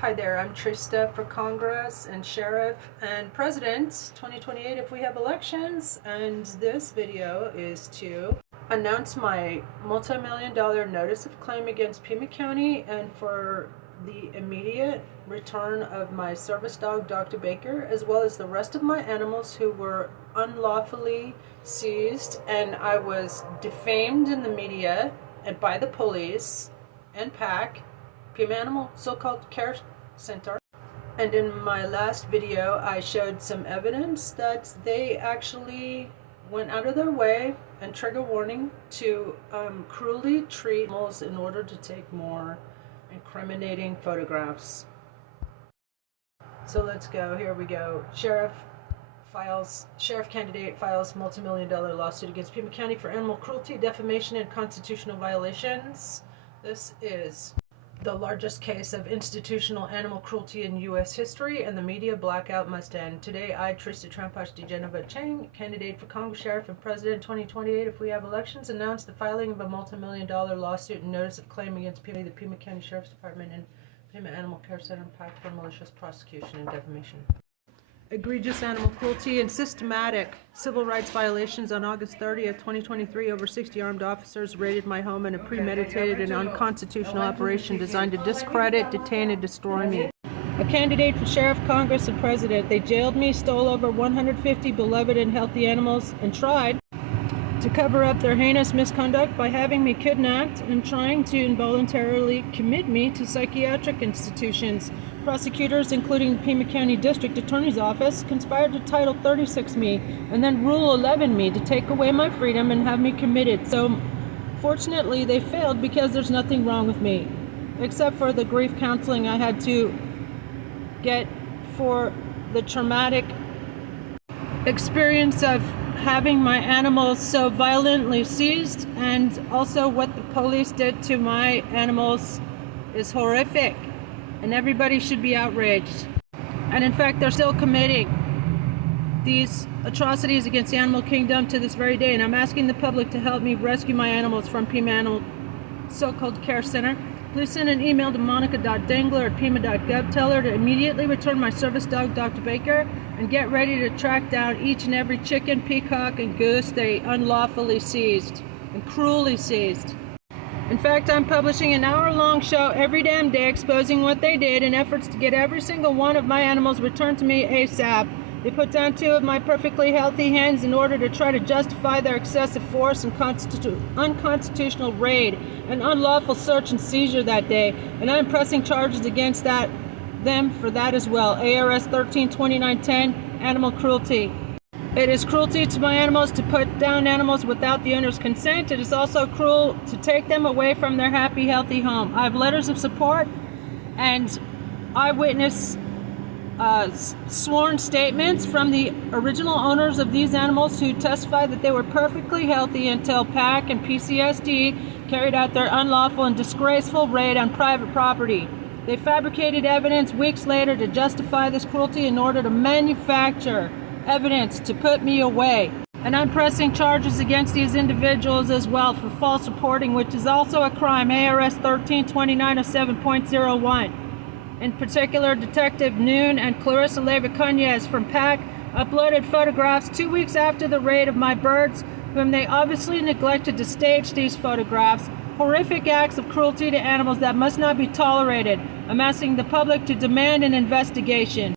Hi there, I'm Trista for Congress and Sheriff and President 2028 if we have elections, and this video is to announce my multi-million-dollar notice of claim against Pima County and for the immediate return of my service dog, Dr. Baker, as well as the rest of my animals who were unlawfully seized, and I was defamed in the media and by the police and PAC, Pima Animal So-Called Care Center. And in my last video, I showed some evidence that they actually went out of their way, and trigger warning, to cruelly treat animals in order to take more incriminating photographs. So let's go. Here we go. Sheriff candidate files multi-million-dollar lawsuit against Pima County for animal cruelty, defamation, and constitutional violations. This is the largest case of institutional animal cruelty in U.S. history, and the media blackout must end. Today, I, Trista Trampash DeGeneva Chang, candidate for Congress, Sheriff, and President 2028 if we have elections, announced the filing of a multi-million-dollar lawsuit and notice of claim against Pima, the Pima County Sheriff's Department, and Pima Animal Care Center PAC for malicious prosecution and defamation. Egregious animal cruelty and systematic civil rights violations. On August 30th, 2023, over 60 armed officers raided my home in a premeditated and unconstitutional operation designed to discredit, detain, and destroy me. A candidate for Sheriff, Congress, and President, they jailed me, stole over 150 beloved and healthy animals, and tried to cover up their heinous misconduct by having me kidnapped and trying to involuntarily commit me to psychiatric institutions. Prosecutors, including the Pima County District Attorney's Office, conspired to Title 36 me and then Rule 11 me to take away my freedom and have me committed. So, fortunately, they failed because there's nothing wrong with me, except for the grief counseling I had to get for the traumatic experience of having my animals so violently seized, and also what the police did to my animals is horrific, and everybody should be outraged. And in fact, they're still committing these atrocities against the animal kingdom to this very day, and I'm asking the public to help me rescue my animals from Pima Animal So-Called Care Center. Please send an email to monica.dangler@pima.gov. Tell her to immediately return my service dog, Dr. Baker, and get ready to track down each and every chicken, peacock, and goose they unlawfully seized and cruelly seized. In fact, I'm publishing an hour-long show every damn day exposing what they did in efforts to get every single one of my animals returned to me ASAP. They put down 2 of my perfectly healthy hens in order to try to justify their excessive force and unconstitutional raid and unlawful search and seizure that day, and I'm pressing charges against them for that as well. ARS 13-2910, animal cruelty. It is cruelty to my animals to put down animals without the owner's consent. It is also cruel to take them away from their happy, healthy home. I have letters of support and eyewitness sworn statements from the original owners of these animals who testified that they were perfectly healthy until PAC and PCSD carried out their unlawful and disgraceful raid on private property. They fabricated evidence weeks later to justify this cruelty in order to manufacture evidence to put me away. And I'm pressing charges against these individuals as well for false reporting, which is also a crime. ARS 13-2907.01. In particular, Detective Noon and Clarissa Leyva Cunez from PAC uploaded photographs 2 weeks after the raid of my birds, whom they obviously neglected to stage these photographs. Horrific acts of cruelty to animals that must not be tolerated. I'm asking the public to demand an investigation.